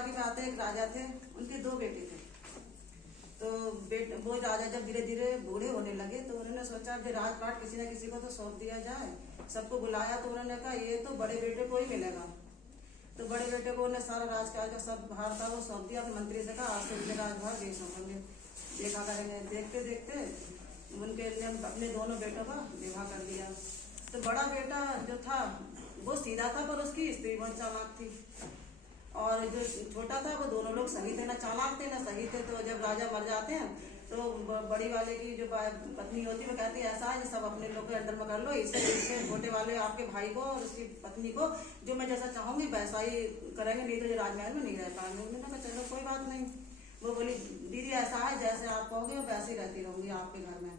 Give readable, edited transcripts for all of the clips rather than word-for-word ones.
की बात है, एक राजा थे, उनके 2 बेटे थे। तो वो राजा जब धीरे धीरे बूढ़े होने लगे तो उन्होंने सोचा कि राजपाट किसी न किसी को तो सौंप दिया जाए। सबको बुलाया तो उन्होंने कहा ये तो बड़े बेटे को ही मिलेगा। तो बड़े बेटे को उन्हें सारा राजकाज का सब भार था वो सौंप दिया। अपने मंत्री से कहा आज से मुझे राजभार दे सौंपेंगे, देखा करेंगे। देखते देखते उनके अपने दोनों बेटों का विवाह कर दिया। तो बड़ा बेटा जो था वो सीधा था, पर उसकी स्त्री बहुत चालाक थी। और जो छोटा था वो दोनों लोग सही थे, ना चालाक थे ना सही थे। तो जब राजा मर जाते हैं तो बड़ी वाले की जो पत्नी होती है वो कहती है ऐसा है सब अपने लोग के अंडर में कर लो, इसे छोटे वाले आपके भाई को और उसकी पत्नी को जो मैं जैसा चाहूंगी वैसा ही करेंगे, नहीं तो राजमहल में नहीं रह पाएंगे। उन्होंने कहा चलो कोई बात नहीं। वो बोली दीदी ऐसा है जैसे आप कहोगे वैसे ही रहती रहूंगी आपके घर में।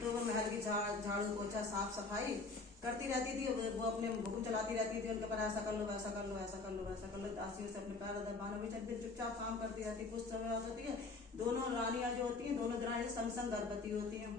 तो वो महल की झाड़ू पोछा साफ सफाई करती रहती थी। वो अपने हुक्म चलाती रहती थी उनके पर ऐसा कर लो वैसा कर लो ऐसा कर लो वैसा कर लो। दासियों से अपने पैर दबाना भी चलती, चुपचाप काम करती रहती। कुछ समय बात होती है दोनों रानियां जो होती हैं दोनों दरानियां संग संग गर्भवती होती हैं।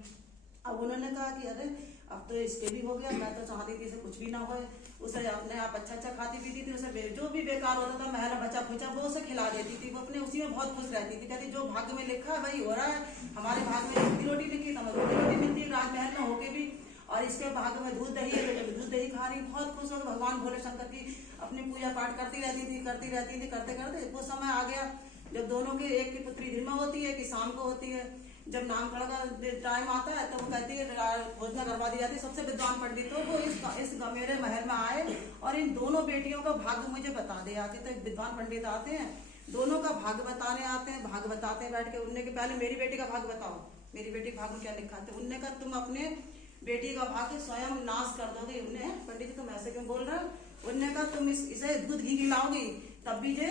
अब उन्होंने कहा कि अरे अब तो इसके भी हो गया, मैं तो चाहती थी इसे कुछ भी ना हो। उसे अपने आप अच्छा अच्छा खाती पीती थी, उसे जो भी बेकार होता था महल बचा खुचा वो उसे खिला देती थी। वो अपने उसी में बहुत खुश रहती थी। कहती जो भाग्य में लिखा है वही हो रहा है। हमारे भाग्य में रोटी रोटी लिखी तो हमें रोटी रोटी मिलती है राजमहल में होके भी, और इसके भाग्य में दूध दही है तो दूध दही खा रही। बहुत खुश हो भगवान भोले शंकर की अपनी पूजा पाठ करती रहती थी करते करते वो समय आ गया जब दोनों के एक की पुत्री दिन में होती है कि शाम को होती है। जब नामकरण का टाइम आता है तो वो कहती है घोषणा करवा दी जाती है सबसे विद्वान पंडित। तो वो इस गमेरे महल में आए और इन दोनों बेटियों का भाग्य मुझे बता दे आके। तो विद्वान पंडित आते हैं, दोनों का भाग्य बताने आते हैं। भाग्य बताते हैं बैठ के। उनने के पहले मेरी बेटी का भाग्य बताओ, मेरी बेटी के भाग्य में क्या लिखा है। उनने कहा तुम अपने बेटी का भाग्य स्वयं नाश कर दोगे। उन्हें पंडित जी तुम ऐसे क्यों बोल रहे हो। उनने कहा तुम इसे दूध घी खिलाओगी तब भी जो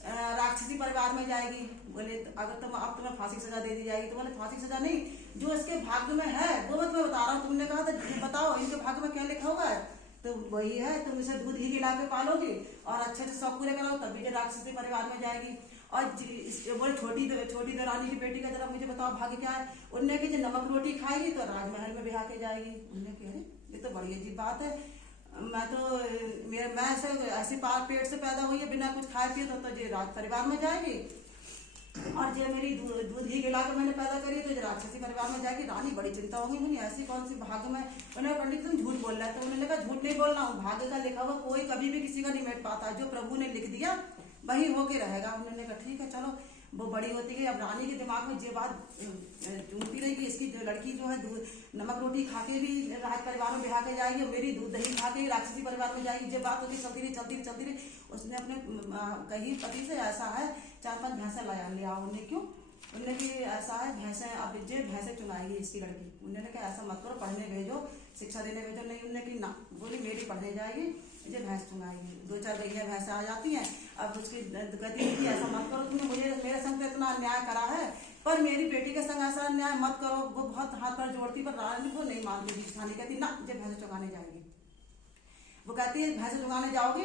राक्षसी परिवार में जाएगी। बोले अगर तुम अब तुम्हें फांसी सजा दे दी जाएगी। तो बोले फांसी सजा नहीं, जो इसके भाग्य में है वो मैं तुम्हें बता रहा हूँ। तुमने कहा था बताओ इनके भाग्य में क्या लिखा हुआ है। तो वही है तुम इसे दूध घी खिला के पालोगी और अच्छे से सब पूरे कराओ तभी जो राक्षसी परिवार में जाएगी। और बोले छोटी दरानी की बेटी का जरा मुझे बताओ भाग्य क्या है। उनने की जो नमक रोटी खाएगी तो राजमहल में बिहा के जाएगी। उनने कहा अरे ये तो बड़ी अजीब बात है। मैं ऐसे पेट से पैदा हुई है बिना कुछ खाए पिए तो ये राज परिवार में जाएगी, और जो मेरी दूध घी खिला कर मैंने पैदा करी तो राक्षसी परिवार में जाएगी। रानी बड़ी चिंता होगी मुझे ऐसी कौन सी भाग्य में। उन्होंने पंडित तुम झूठ बोल रहा है। तो उन्होंने कहा झूठ नहीं बोलना हूँ, भाग्य का लिखा हुआ कोई कभी भी किसी का नहीं मिट पाता। जो प्रभु ने लिख दिया वही होके रहेगा। उन्होंने कहा ठीक है चलो। वो बड़ी होती गई। अब रानी के दिमाग में ये बात झूमती रही कि इसकी जो लड़की जो है नमक रोटी खा के भी राज परिवार में बिहा के जाएगी और मेरी दूध दही खा के ही राक्षसी परिवार में जाएगी। ये बात होती चलती रही। उसने अपने कही पति से ऐसा है 4-5 भैंसा ले आओ। उन्हें क्यों, उन्होंने कि ऐसा है भैंसे अब जे भैंसे चुनाएगी इसकी लड़की। उन्होंने कहा ऐसा मत करो, पढ़ने भेजो, शिक्षा देने भेजो। नहीं, उन्होंने की ना, बोली मेरी पढ़ने जाएगी जे भैंस चुनाएगी। 2-4 गैया भैंसे आ जाती हैं। अब उसकी कहती है कि ऐसा मत करो, तुमने मुझे मेरे संग इतना अन्याय करा है पर मेरी बेटी के संग ऐसा अन्याय मत करो। वो बहुत हाथ पर जोड़ती पर रानी को नहीं मानती थी। रानी कहती ना जे भैंसे चुगाने जाएगी। वो कहती है भैंसे चुगाने जाओगे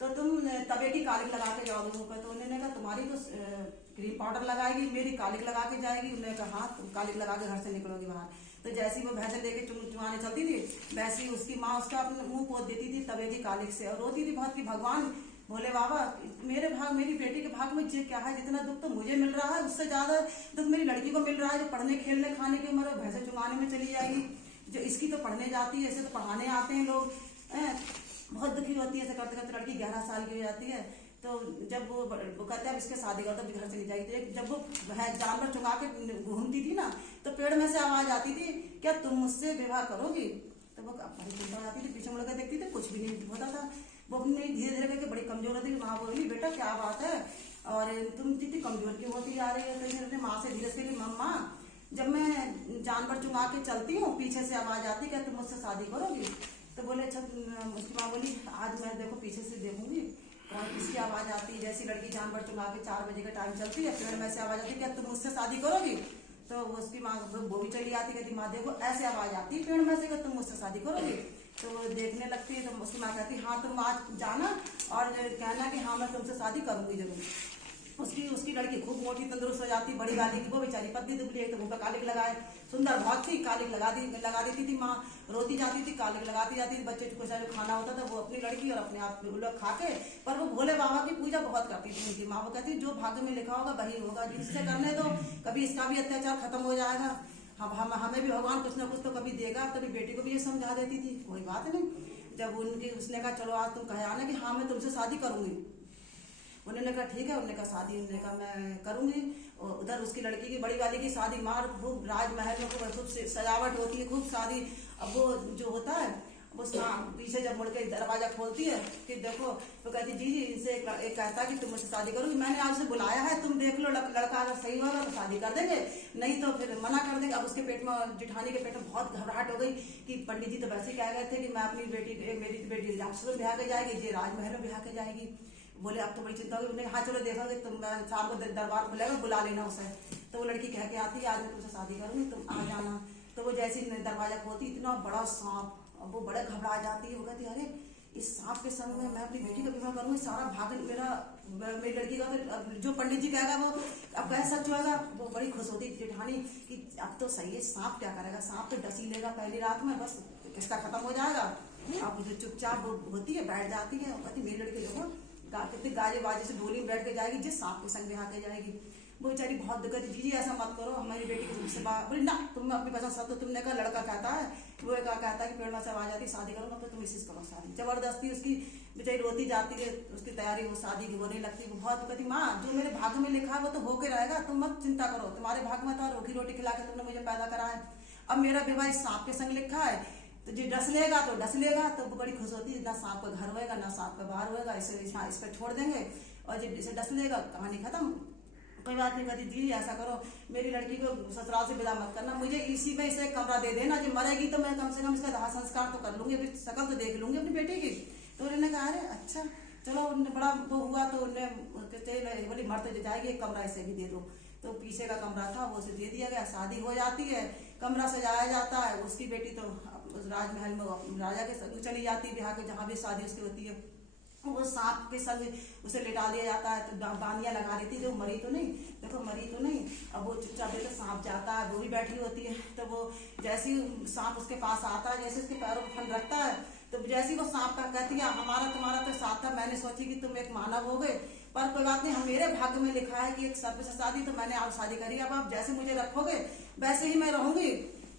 तो तुम तवे की कालिक लगा के जाओगे मुँह पर। तो उन्होंने कहा तुम्हारी तो क्रीम पाउडर लगाएगी, मेरी कालिक लगा के जाएगी। उन्होंने कहा हाँ तुम कालिक लगा के घर से निकलोगी बाहर। तो जैसी वो भैंसे लेके चुगाने चलती थी वैसी उसकी माँ उसका अपने मुंह पोत देती थी तवे की कालिक से और रोती थी बहुत कि भगवान भोले बाबा मेरी बेटी के भाग में ये क्या है। जितना दुख तो मुझे मिल रहा है उससे ज्यादा दुख मेरी लड़की को मिल रहा है जो पढ़ने खेलने खाने की उम्र भैंसे चुगाने में चली जाएगी। जो इसकी तो पढ़ने जाती है, ऐसे तो पढ़ाने आते हैं लोग। बहुत दुखी होती है। ऐसे करते करते लड़की 11 साल की हो जाती है। तो जब वो कहते हैं अब इसके शादी कर दो घर से नहीं जाएगी। जब वो जानवर चुगा के घूमती थी ना तो पेड़ में से आवाज आती थी क्या तुम मुझसे विवाह करोगी। तो वो बड़ी चिंता हो जाती थी, पीछे मुड़कर देखती थी कुछ भी नहीं होता था। वो अपनी धीरे धीरे करके बड़ी कमजोर होती थी। माँ बोली बेटा क्या बात है और तुम जितनी कमजोर क्यों होती जा रही है। तो अपनी माँ से धीरे से मम्मा जब मैं जानवर चुगा के चलती हूँ पीछे से आवाज आती क्या तुम मुझसे शादी करोगी। तो बोले अच्छा। उसकी माँ बोली आज मैं देखो पीछे से देखूंगी और इसकी आवाज आती है जैसी लड़की जानवर चुगा के 4 बजे का टाइम चलती है पेड़ में से आवाज आती है क्या तुम मुझसे शादी करोगी। तो उसकी माँ वो भी चली आती कहती माँ देखो ऐसे आवाज आती है पेड़ में से क्या तुम मुझसे शादी करोगी। तो वो देखने लगती है तो उसकी माँ कहती हाँ तुम आज जाना और कहना कि हाँ मैं तुमसे शादी करूंगी जरूर। उसकी उसकी लड़की खूब मोटी तंदुरुस्त हो जाती, बड़ी वाली की वो बेचारी पतली दुबली, एक तो मुंह पे कालिक लगाए, सुंदर बहुत थी, कालिक लगा देती थी माँ, रोती जाती थी, कालिक लगाती जाती थी, बच्चे को जो खाना होता था वो अपनी लड़की और अपने आप लोग खा के। पर वो भोले बाबा की पूजा बहुत करती थी उनकी माँ। वो कहती जो भाग्य में लिखा होगा वही होगा, जिससे करने दो, कभी इसका भी अत्याचार खत्म हो जाएगा, हम हमें भी भगवान कुछ ना कुछ तो कभी देगा। तभी बेटी को भी ये समझा देती थी, कोई बात नहीं। जब उसने कहा चलो आज तुम कहे आना कि हाँ मैं तुमसे शादी करूंगी, उन्होंने कहा ठीक है, उन्होंने कहा शादी, उन्होंने कहा मैं करूंगी। और उधर उसकी लड़की की बड़ी वाली की शादी, मार खूब राजमहल में खूब सजावट होती है, खूब शादी। अब वो जो होता है वो पीछे जब मुड़ के दरवाजा खोलती है कि देखो, तो कहती जी इनसे एक कहता कि तुम मुझसे शादी करोगी, मैंने आपसे बुलाया है, तुम देख लो, लड़का अगर सही होगा तो शादी कर देंगे, नहीं तो फिर मना कर देंगे। अब उसके पेट में, जेठानी के पेट में बहुत घबराहट हो गई कि पंडित जी तो वैसे ही कह गए थे कि मैं अपनी बेटी, मेरी बेटी राजपुर में ब्याह के जाएगी, ये राजमहल में ब्याह के जाएगी। बोले अब तो बड़ी चिंता होगी। हाँ चलो देखोगे तुम, शाम को दरबार खुलेगा, बुला लेना उसे। तो वो लड़की कह के आती है आज मैं तुमसे शादी करूंगी, तुम आ जाना। तो वो जैसे ही दरवाजा खोलती, इतना बड़ा सांप, अब वो बड़े घबरा जाती है। वो कहती अरे इस सांप के संग में मैं अपनी बेटी का विवाह करूंगी, सारा भाग मेरी लड़की का, फिर जो पंडित जी कहेगा वो अब कह सच होगा। वो बड़ी खुश होती जेठानी कि अब तो सही है, सांप क्या करेगा, सांप तो डसी लेगा पहली रात में, बस किसका खत्म हो जाएगा। अब जो चुपचाप होती है बैठ जाती है, कहती मेरी लड़की देखो कितने गाजे बाजे से डोली में बैठ के जाएगी, जिस सांप के संग ब्याह के जाएगी। वो बेचारी बहुत दुखी, जी ऐसा मत करो, हमारी बेटी की तुमसे बात, बोली ना तुम अपनी पसंद सब, तो तुमने कहा लड़का कहता है, वो कहता है कि पेड़ में से आवाज आती शादी करूंगा, तो तुम इसी से करो शादी। जबरदस्ती उसकी बेचारी रोती जाती है, उसकी तैयारी वो शादी की होने लगती है। वो बहुत कहती माँ जो मेरे भाग्य में लिखा है वो तो होके रहेगा, तुम मत चिंता करो, तुम्हारे भाग्य में तो रोटी रोटी खिला के तुमने मुझे पैदा करा है, अब मेरा विवाह इस सांप के संग लिखा है, तो जो डस लेगा तो डस लेगा। तो वो बड़ी खुश होती है, ना सांप का घर होएगा ना सांप का बाहर होएगा, इसे इस पर छोड़ देंगे, और जब इसे डस लेगा कहानी खत्म। कोई बात नहीं, कहती जी ऐसा करो मेरी लड़की को ससुराल से विदा मत करना, मुझे इसी में इसे कमरा दे देना, जब मरेगी तो मैं कम से कम इसका दाह संस्कार तो कर लूंगी, अपनी शकल तो देख लूंगी अपनी बेटी की। तो उन्होंने कहा अरे अच्छा चलो, उन्हें बड़ा वो हुआ, तो उन्हें बोली मर तो जाएगी, एक कमरा इसे भी दे दो। तो पीछे का कमरा था वो उसे दे दिया गया, शादी हो जाती है, कमरा सजाया जाता है। उसकी बेटी तो राजमहल में राजा के संग चली जाती है, ब्याह के जहाँ भी शादी उसकी होती है। वो सांप के संग उसे लेटा दिया जाता है, तो बानियां लगा देती है, जो मरी तो नहीं, देखो मरी तो नहीं। अब वो चुपचाप देखो सांप जाता है, वो भी बैठी होती है, तो वो जैसे ही सांप उसके पास आता है, जैसे उसके पैरों को फन रखता है, तो जैसे ही वो सांप का कहती है हमारा तुम्हारा तो साथ था, मैंने सोची कि तुम एक मानव हो गए, पर कोई बात नहीं, हम मेरे भाग्य में लिखा है कि एक सर्प से शादी, तो मैंने आप शादी करी, अब आप जैसे मुझे रखोगे वैसे ही मैं रहूंगी,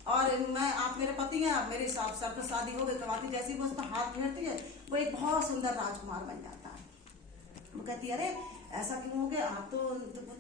और मैं आप मेरे पति हैं, आप मेरी सर पर शादी हो गई। कमाती जैसी वो उसका हाथ फेरती है, वो एक बहुत सुंदर राजकुमार बन जाता है। वो कहती है अरे ऐसा क्यों हो गया, आप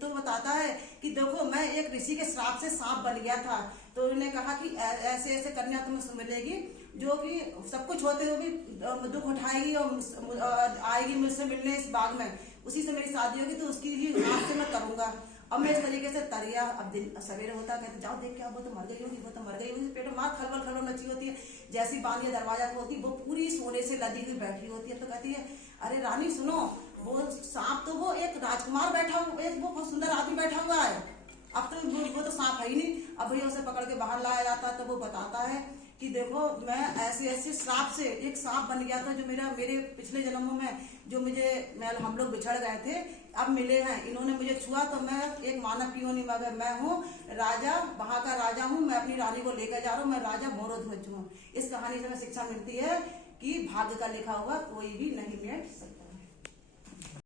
तो बताता है कि देखो मैं एक ऋषि के श्राप से सांप बन गया था, तो उन्होंने कहा कि ऐसे ऐसे कन्या तुम्हें मिलेगी जो कि सब कुछ होते हुए भी दुख उठाएगी और आएगी मुझसे मिलने इस बाग में, उसी से मेरी शादी होगी, तो उसकी ही हाथ से मैं करूंगा। अब मैं इस तरीके से तरिया, अब दिन सवेरे होता, कहते जाओ देख के, अब वो तो मर गई होगी, वो तो मर गई होगी, पेट में माँ खलबल मची होती है। जैसी बानिया दरवाजा खोलती, वो पूरी सोने से लदी हुई बैठी होती है। तो कहती है अरे रानी सुनो, वो सांप तो वो एक राजकुमार बैठा हुआ, एक वो बहुत सुंदर आदमी बैठा हुआ है, अब तो वो तो सांप है ही नहीं। अब भैया उसे पकड़ के बाहर लाया जाता है, तो वो बताता है कि देखो मैं ऐसे ऐसे श्राप से एक सांप बन गया था, जो मेरे पिछले जन्मों में जो हम लोग बिछड़ गए थे, अब मिले हैं, इन्होंने मुझे छुआ, तो मैं एक मानव क्यों नहीं, मगर मैं हूँ राजा, वहां का राजा हूँ, मैं अपनी रानी को लेकर जा रहा हूँ, मैं राजा मोरोध्वज हूँ। इस कहानी से हमें शिक्षा मिलती है कि भाग्य का लिखा हुआ कोई भी नहीं मिट सकता।